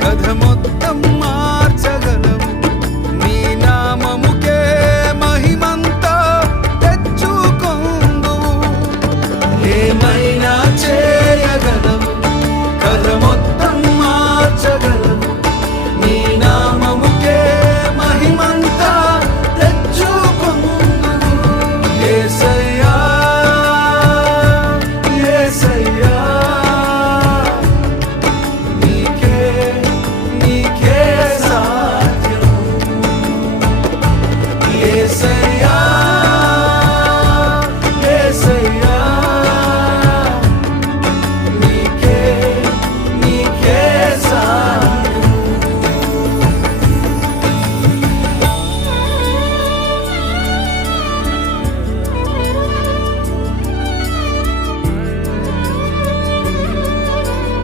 प्रथमोत् say